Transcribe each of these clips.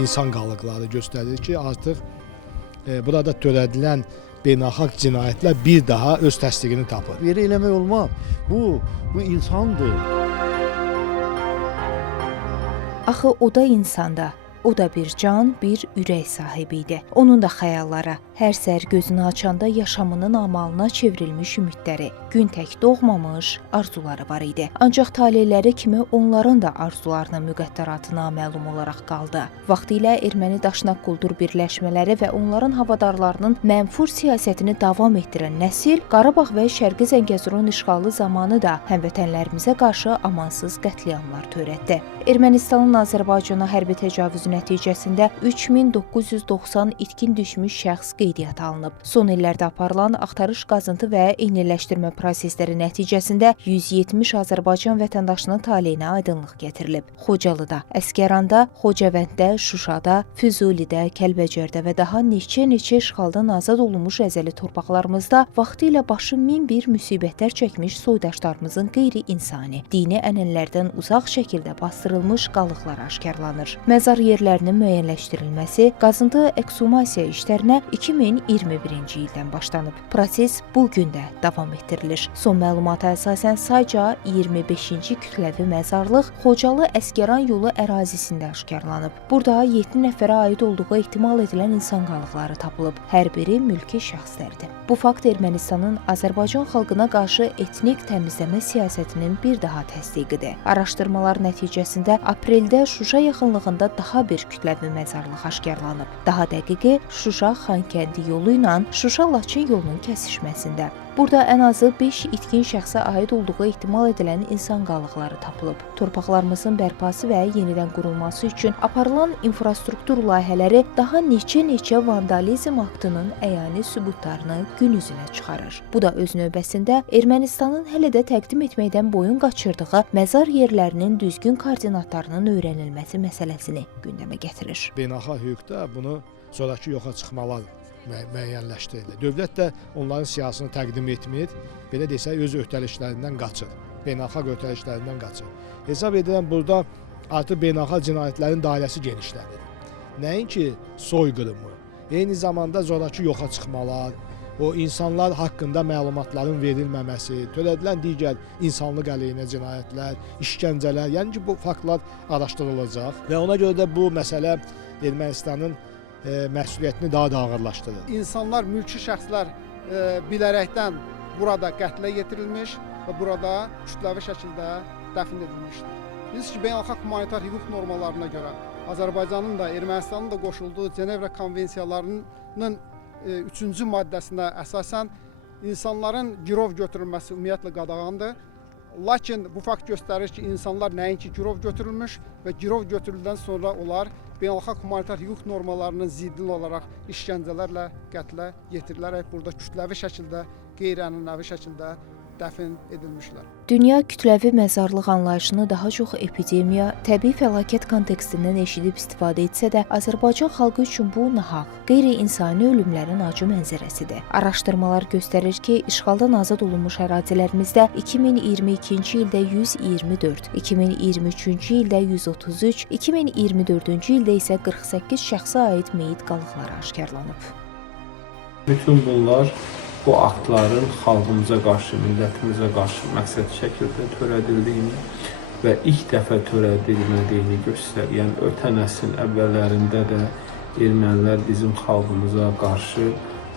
insan qalıqları göstərir ki, artıq burada törədilən beynəlxalq cinayətlər bir daha öz təsdiqini tapır. Belə eləmək olmaz. Bu insandır. Axı o da insanda. O da bir can, bir ürək sahibi idi. Onun da xəyallara, hər səhər gözünü açanda yaşamının amalına çevrilmiş ümidləri, gün tək doğmamış arzuları var idi. Ancaq taleyləri kimi onların da arzularına müqəddəratı naməlum olaraq qaldı. Vaxtilə erməni daşnaq quldur birləşmələri və onların havadarlarının mənfur siyasətini davam etdirən nəsil Qarabağ və Şərqi Zəngəzurun işğalı zamanı da həmvətənlərimizə qarşı amansız qətliamlar törətdi. Ermənistanın Azərbaycana hərbi təcavüzü nəticəsində 3990 itkin düşmüş şəxs qeydiyyata alınıb. Son illərdə aparılan axtarış, qazıntı və eyniləşdirmə prosesləri nəticəsində 170 Azərbaycan vətəndaşının taleyinə aydınlıq gətirilib. Xocalıda, Əsgəranda, Xocavənddə, Şuşada, Füzulidə, Kəlbəcərdə və daha neçə işğaldan azad olunmuş əzəli torpaqlarımızda vaxtilə başı min bir müsibətlər çəkmiş soydaşlarımızın qeyri-insani, dini ənənələrdən uzaq şəkildə bastırılmış qalıqlar aşkarlanır. Məzar yerlərinin müəyyənləşdirilməsi, qazıntı ekshumasiya işlərinə 2021-ci ildən başlanıb. Proses bu gün də davam etdirilir. Son məlumata əsasən sayca 25-ci kütləvi məzarlıq Xocalı Əsgəran yolu ərazisində aşkarlanıb. Burada 7 nəfərə aid olduğu ehtimal edilən insan qalıqları tapılıb. Hər biri mülki şəxslərdir. Bu fakt Ermənistanın Azərbaycan xalqına qarşı etnik təmizləmə siyasətinin bir daha təsdiqidir. Araşdırmalar nəticəsində apreldə Şuşa yaxınlığında daha bir kütləvi məzarlıq aşkarlanıb. Daha dəqiqi, Şuşa-Xankəndi yolu ilə Şuşa-Laçın yolunun kəsişməsində. Burada ən azı 5 itkin şəxsə aid olduğu ehtimal edilən insan qalıqları tapılıb. Torpaqlarımızın bərpası və yenidən qurulması üçün aparılan infrastruktur layihələri daha neçə vandalizm aktının əyani sübutlarını gün üzünə çıxarır. Bu da öz növbəsində Ermənistanın hələ də təqdim etməkdən boyun qaçırdığı məzar yerlərinin düzgün koordinatlarının öyrənilməsi məsələsini gündəmə gətirir. Beynəlxalq hüquqda bunu sonrakı yoxa çıxmalar müəyyənləşdirilir. Dövlət də onların siyasını təqdim etmir, belə desək, öz öhdəliklərindən qaçır, beynəlxalq öhdəliklərindən qaçır. Hesab edirəm, burada artıq beynəlxalq cinayətlərin dairəsi genişlənir. Nəinki soyqırımı, eyni zamanda zorakı yoxa çıxmalar, o insanlar haqqında məlumatların verilməməsi, törədilən digər insanlıq əleyhinə cinayətlər, işgəncələr, yəni ki, bu faktlar araşdırılacaq və ona görə də bu məsələ Ermənistanın məsuliyyətini daha da ağırlaşdırır. İnsanlar, mülki şəxslər bilərəkdən burada qətlə yetirilmiş və burada kütləvi şəkildə dəfn edilmişdir. Biz ki, beynəlxalq humanitar hüquq normalarına görə Azərbaycanın da, Ermənistanın da qoşulduğu Cenevra konvensiyalarının 3-cü maddəsinə əsasən insanların girov götürülməsi ümumiyyətlə qadağandır. Lakin bu fakt göstərir ki, insanlar nəinki girov götürülmüş və girov götürüldükdən sonra onlar beynəlxalq humanitar hüquq normalarının ziddili olaraq işgəncələrlə qətlə yetirilərək burada kütləvi şəkildə, qeyri-ənənəvi şəkildə dəfn edilmişlər. Dünya kütləvi məzarlıq anlayışını daha çox epidemiya, təbii fəlakət kontekstindən eşidib istifadə etsə də, Azərbaycan xalqı üçün bu nahaq, qeyri-insani ölümlərin acı mənzərəsidir. Araşdırmalar göstərir ki, işğaldan azad olunmuş ərazilərimizdə 2022-ci ildə 124, 2023-cü ildə 133, 2024-cü ildə isə 48 şəxsə aid meyit qalıqları aşkarlanıb. Bütün bunlar bu aktların xalqımıza qarşı, millətimizə qarşı məqsəd şəkildə törədildiyini və ilk dəfə törədilmədiyini göstərən, ötən əsrin əvvəllərində də ermənilər bizim xalqımıza qarşı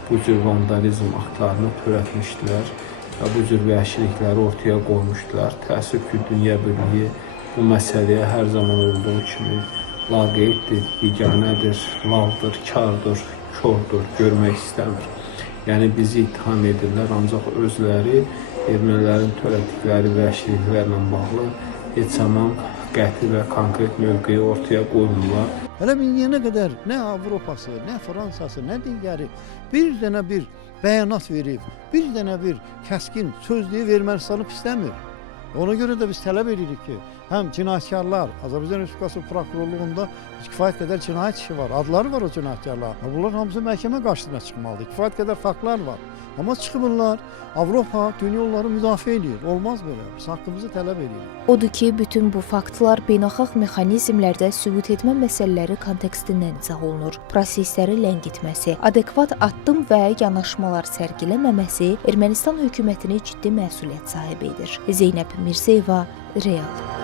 bu cür vandalizm aktlarını törətmişdilər və bu cür vəhşilikləri ortaya qoymuşdular. Təəssüf ki, dünya birliyi bu məsələyə hər zaman olduğu kimi laqeyddir, biganədir, laldır, kardır, kordur, görmək istəmir. Yəni bizi ittiham edirlər, ancaq özləri ermənilərin törətdikləri vəhşiliklərlə bağlı heç zaman qəti və konkret mövqeyi ortaya qoymurlar. Hələ indiyənə qədər nə Avropası, nə Fransası, nə digəri bir dənə bir bəyanat verib, bir dənə bir kəskin söz deyib Ermənistanı pisləmir. Ona görə də biz tələb edirik ki, həm cinayətkarlar, Azərbaycan Respublikası prokurorluğunda kifayət qədər cinayət işi var, adları var o cinayətkarlar. Bunlar hamısı məhkəmə qarşısına çıxmalıdır, kifayət qədər faktlar var. Amma çıxmırlar. Avropa, dünya onları müdafiə edir. Olmaz belə. Biz haqqımızı tələb edirik. Odur ki, bütün bu faktlar beynəlxalq mexanizmlərdə sübut etmə məsələləri kontekstindən izah olunur. Prosesləri ləngitməsi, adekvat addım və yanaşmalar sərgiləməməsi Ermənistan hökumətini ciddi məsuliyyət sahibi edir. Zeynəb Mirzəyeva, Real.